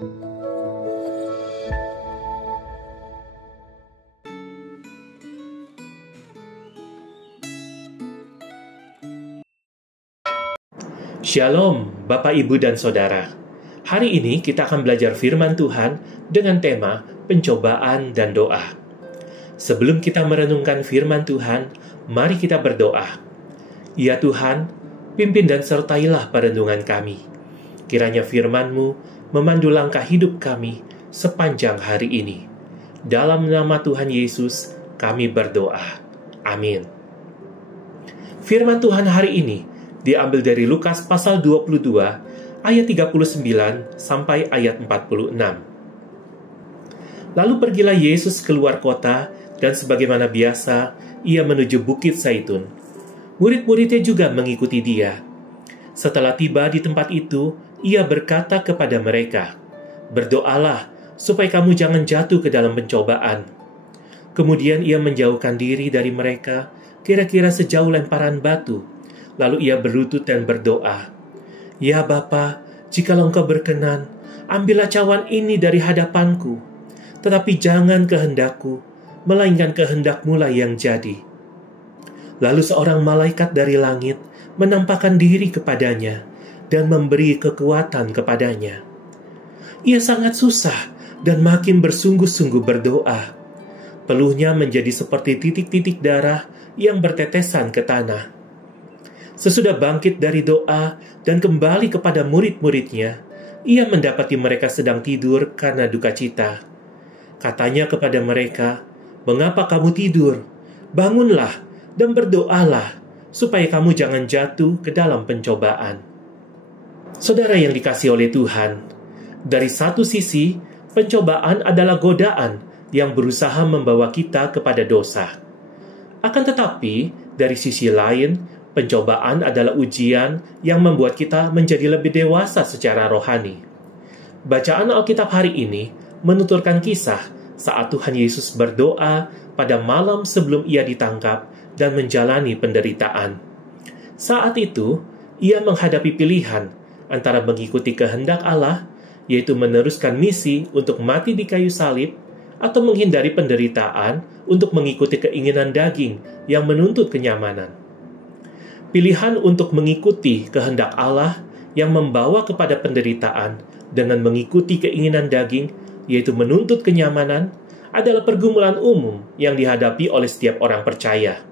Shalom, Bapak, Ibu, dan Saudara. Hari ini kita akan belajar firman Tuhan dengan tema pencobaan dan doa. Sebelum kita merenungkan firman Tuhan, mari kita berdoa. Ya Tuhan, pimpin dan sertailah perenungan kami. Kiranya firman-Mu memandu langkah hidup kami sepanjang hari ini. Dalam nama Tuhan Yesus, kami berdoa. Amin. Firman Tuhan hari ini diambil dari Lukas pasal 22 ayat 39 sampai ayat 46. Lalu pergilah Yesus keluar kota dan sebagaimana biasa ia menuju Bukit Zaitun. Murid-muridnya juga mengikuti dia. Setelah tiba di tempat itu, ia berkata kepada mereka, "Berdoalah supaya kamu jangan jatuh ke dalam pencobaan." Kemudian ia menjauhkan diri dari mereka, kira-kira sejauh lemparan batu. Lalu ia berlutut dan berdoa, "Ya Bapa, jikalau Engkau berkenan, ambillah cawan ini dari hadapanku. Tetapi jangan kehendakku, melainkan kehendak-Mu lah yang jadi." Lalu seorang malaikat dari langit menampakkan diri kepadanya dan memberi kekuatan kepadanya. Ia sangat susah dan makin bersungguh-sungguh berdoa. Peluhnya menjadi seperti titik-titik darah yang bertetesan ke tanah. Sesudah bangkit dari doa dan kembali kepada murid-muridnya, ia mendapati mereka sedang tidur karena duka cita. Katanya kepada mereka, "Mengapa kamu tidur? Bangunlah dan berdoalah, supaya kamu jangan jatuh ke dalam pencobaan." Saudara yang dikasihi oleh Tuhan, dari satu sisi, pencobaan adalah godaan yang berusaha membawa kita kepada dosa. Akan tetapi, dari sisi lain, pencobaan adalah ujian yang membuat kita menjadi lebih dewasa secara rohani. Bacaan Alkitab hari ini menuturkan kisah saat Tuhan Yesus berdoa pada malam sebelum ia ditangkap dan menjalani penderitaan. Saat itu, ia menghadapi pilihan antara mengikuti kehendak Allah, yaitu meneruskan misi untuk mati di kayu salib, atau menghindari penderitaan untuk mengikuti keinginan daging yang menuntut kenyamanan. Pilihan untuk mengikuti kehendak Allah yang membawa kepada penderitaan dengan mengikuti keinginan daging, yaitu menuntut kenyamanan, adalah pergumulan umum yang dihadapi oleh setiap orang percaya.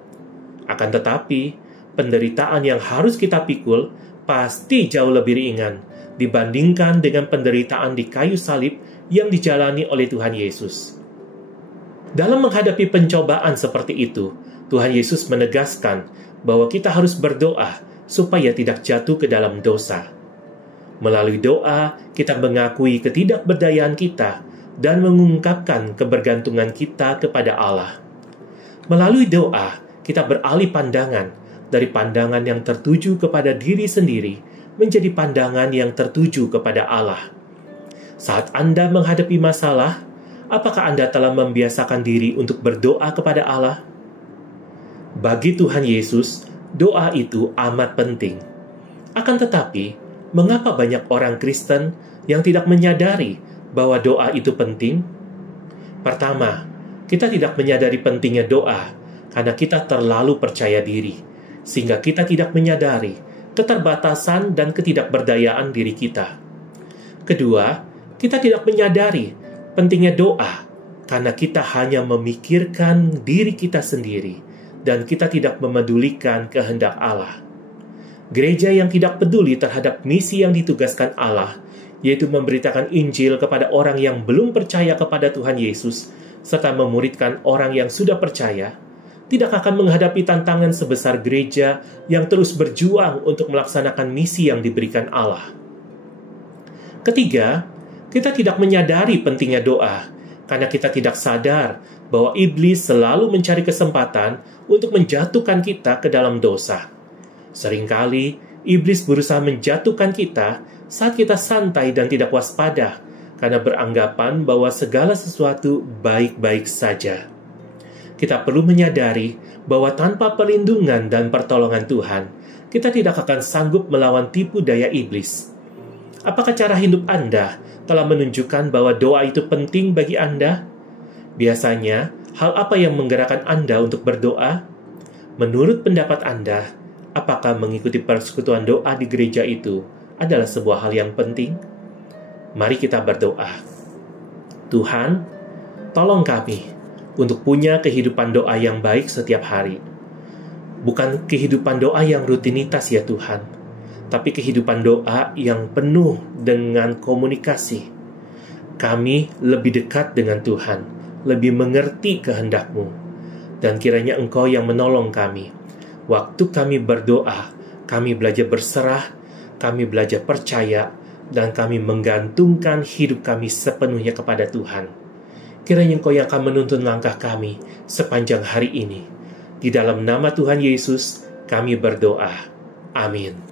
Akan tetapi, penderitaan yang harus kita pikul pasti jauh lebih ringan dibandingkan dengan penderitaan di kayu salib yang dijalani oleh Tuhan Yesus. Dalam menghadapi pencobaan seperti itu, Tuhan Yesus menegaskan bahwa kita harus berdoa supaya tidak jatuh ke dalam dosa. Melalui doa, kita mengakui ketidakberdayaan kita dan mengungkapkan kebergantungan kita kepada Allah. Melalui doa, kita beralih pandangan dari pandangan yang tertuju kepada diri sendiri menjadi pandangan yang tertuju kepada Allah. Saat Anda menghadapi masalah, apakah Anda telah membiasakan diri untuk berdoa kepada Allah? Bagi Tuhan Yesus, doa itu amat penting. Akan tetapi, mengapa banyak orang Kristen yang tidak menyadari bahwa doa itu penting? Pertama, kita tidak menyadari pentingnya doa karena kita terlalu percaya diri, sehingga kita tidak menyadari keterbatasan dan ketidakberdayaan diri kita. Kedua, kita tidak menyadari pentingnya doa karena kita hanya memikirkan diri kita sendiri dan kita tidak memedulikan kehendak Allah. Gereja yang tidak peduli terhadap misi yang ditugaskan Allah, yaitu memberitakan Injil kepada orang yang belum percaya kepada Tuhan Yesus, serta memuridkan orang yang sudah percaya, tidak akan menghadapi tantangan sebesar gereja yang terus berjuang untuk melaksanakan misi yang diberikan Allah. Ketiga, kita tidak menyadari pentingnya doa, karena kita tidak sadar bahwa iblis selalu mencari kesempatan untuk menjatuhkan kita ke dalam dosa. Seringkali, iblis berusaha menjatuhkan kita saat kita santai dan tidak waspada, karena beranggapan bahwa segala sesuatu baik-baik saja. Kita perlu menyadari bahwa tanpa perlindungan dan pertolongan Tuhan, kita tidak akan sanggup melawan tipu daya iblis. Apakah cara hidup Anda telah menunjukkan bahwa doa itu penting bagi Anda? Biasanya, hal apa yang menggerakkan Anda untuk berdoa? Menurut pendapat Anda, apakah mengikuti persekutuan doa di gereja itu adalah sebuah hal yang penting? Mari kita berdoa. Tuhan, tolong kami untuk punya kehidupan doa yang baik setiap hari. Bukan kehidupan doa yang rutinitas ya Tuhan, tapi kehidupan doa yang penuh dengan komunikasi. Kami lebih dekat dengan Tuhan, lebih mengerti kehendak-Mu, dan kiranya Engkau yang menolong kami. Waktu kami berdoa, kami belajar berserah, kami belajar percaya, dan kami menggantungkan hidup kami sepenuhnya kepada Tuhan. Kiranya Engkau yang akan menuntun langkah kami sepanjang hari ini. Di dalam nama Tuhan Yesus, kami berdoa. Amin.